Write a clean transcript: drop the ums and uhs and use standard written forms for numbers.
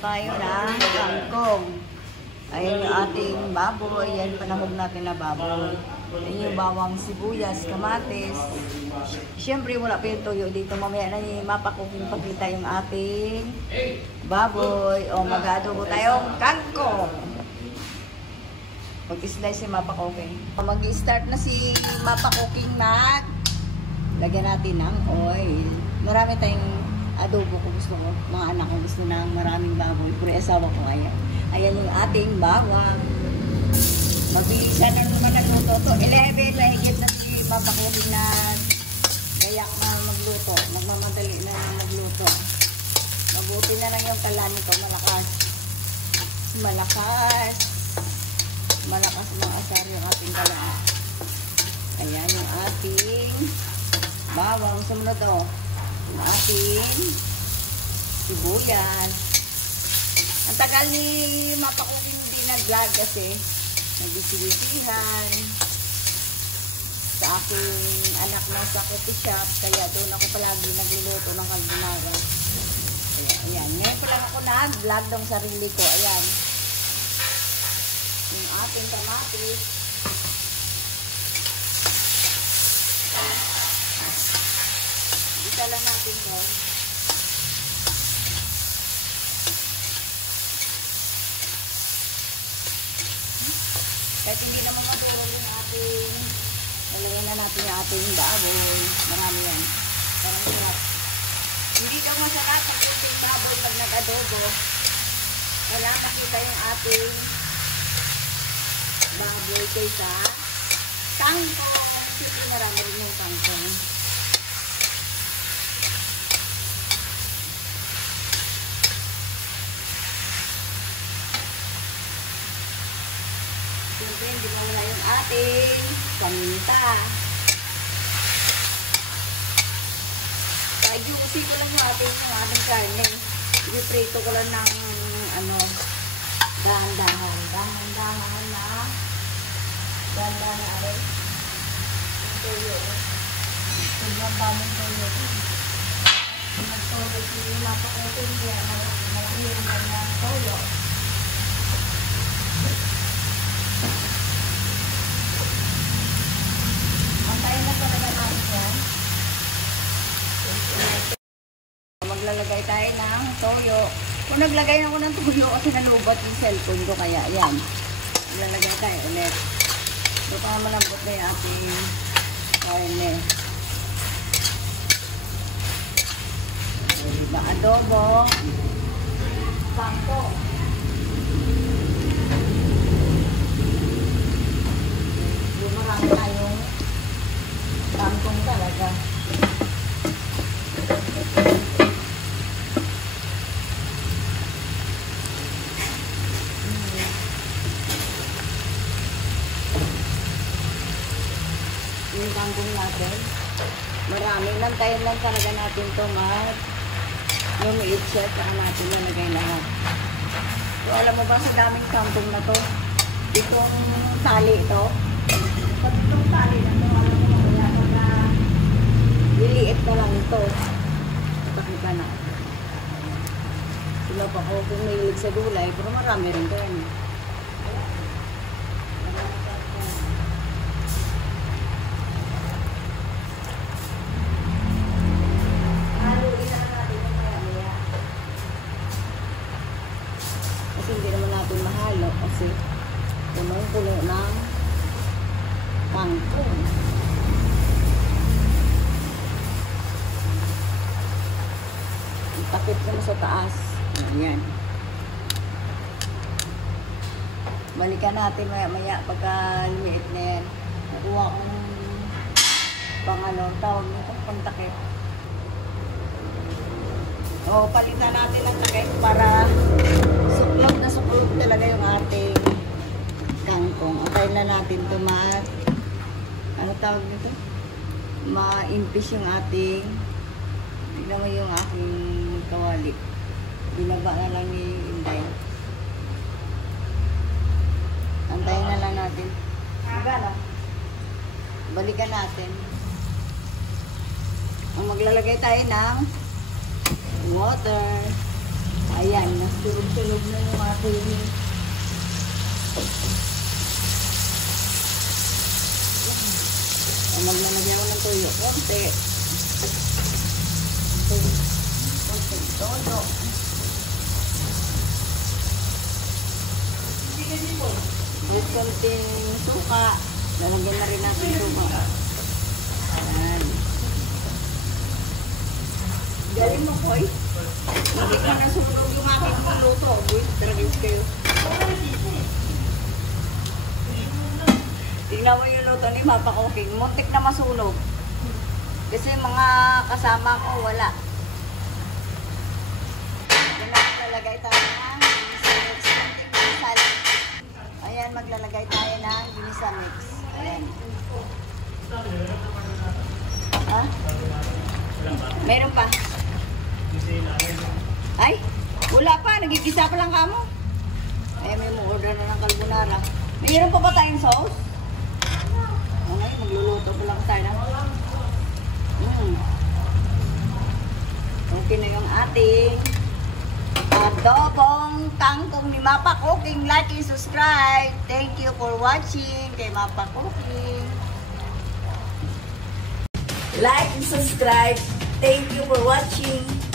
tayo ng kangkong. Ayan yung ating baboy. Ayan, panahog natin na baboy. Ayan yung bawang sibuyas, kamatis. Siyempre, wala pa yung tuyo dito. Mamaya na yung mapakuking pagkita yung ating baboy. O, mag-adobo tayong kangkong. Pag-slice yung mapakuking. Mag-start na si mapakuking lagyan natin ng oil. Marami tayong adobo ko gusto ko. Mga anak ko gusto ng maraming baboy. Pero asawa ko ayan. Ayan yung ating bawang. Mabilisan na naman nagluto to. 11, mahigit na si mapakuling na gayak na magluto. Nagmamadali na magluto. Mabuti na lang yung kalan ko. Malakas. Malakas. Malakas ng asar yung ating kalan. Ayan yung ating bawang. Sumunod o. Yung ating sibuyas. Ang tagal ni mapakuking hindi nag-vlog kasi nag-isibisihan sa aking anak na sa coffee shop. Kaya doon ako palagi nagluluto ng carbonara. Ayan. Ngayon pa lang ako nag-vlog ng sarili ko. Ayan. Yung ating kamatis. Isa lang natin ko. Kahit hindi naman madurog yung ating, nalagyan na natin yung ating baboy. Marami yan. Parang lahat. Hindi ka masarap ang ating baboy pag nag-adobo. Wala makita yung ating baboy kaysa kangkong. Kasi marami rin yung kangkong. Siyempre, hindi mawala yung ating paminta. Ayusin ko lang yung ating karne. I-prito ko lang ng dahan-dahan. Dahan-dahan na. Dahan-dahan na rin. Yung tuyo. Sobrang daming tuyo. Nagtulog yung napakutin niya. Malaking na tuyo. Antayin na talaga natin yan. Maglalagay tayo ng toyo. Kung naglagay ako ng toyo kasi nalubat yung cellphone ko, kaya yan. Maglalagay tayo ulit. Ito pa malambot na yung ating karne. Diba? Adobo. Kangkong. Marami tayong kangkong talaga. Yung kangkong natin, marami lang tayo lang talaga natin ito yung i-check na natin nalagay lahat. So, alam mo ba sa daming kangkong na to, itong tali ito, pag itong tali na ito, alam mo kaya pagka liliit na lang ito. Pakita na. Sila pa ko kung mahilig sa gulay, pero marami rin ito yan. Haluin na natin yung maya-maya. Kasi hindi naman natin mahalo kasi puno ng kangkong. Takip naman sa taas. Ayan. Balikan natin maya-maya pagka lumiit na yan. Nakuha kong tawag nito, pang takip. O, palitan natin ang takip para suklog na suklog talaga yung ating kangkong. Okay na natin ito ano tawag nito? Ma-impis yung ating, tignan mo yung aking kawali. Binaba na lang ni Inday. Antayin na lang natin. Magana? Balikan natin. Maglalagay tayo ng water. Ayan, nagsulog-sulog na yung ating maglalagyan ko ng tuyo. Konti. Konti todo. At konting suka. Lalagyan na rin natin suka. Ayan. Galing mo, Koy. Hindi ka nasunog yung aking luto. Wait, tragis kayo. Tingnan mo yung luto ni Mapa Cooking. Muntik na masunog. Kasi mga kasama ko wala. Maglalagay tayo ng Ginisamix. Ayan, maglalagay tayo ng Ginisamix. Ayan. Ha? Meron pa. Ay, wala pa. Nagigisa pa lang kamo. Ayan, may order na ng carbonara. Mayroon pa ba tayong sauce? Okay, magluluto pa lang tayo. Okay na yung ating adobong kangkong ni Mapa Cooking. Like and subscribe. Thank you for watching kay Mapa Cooking. Like and subscribe. Thank you for watching.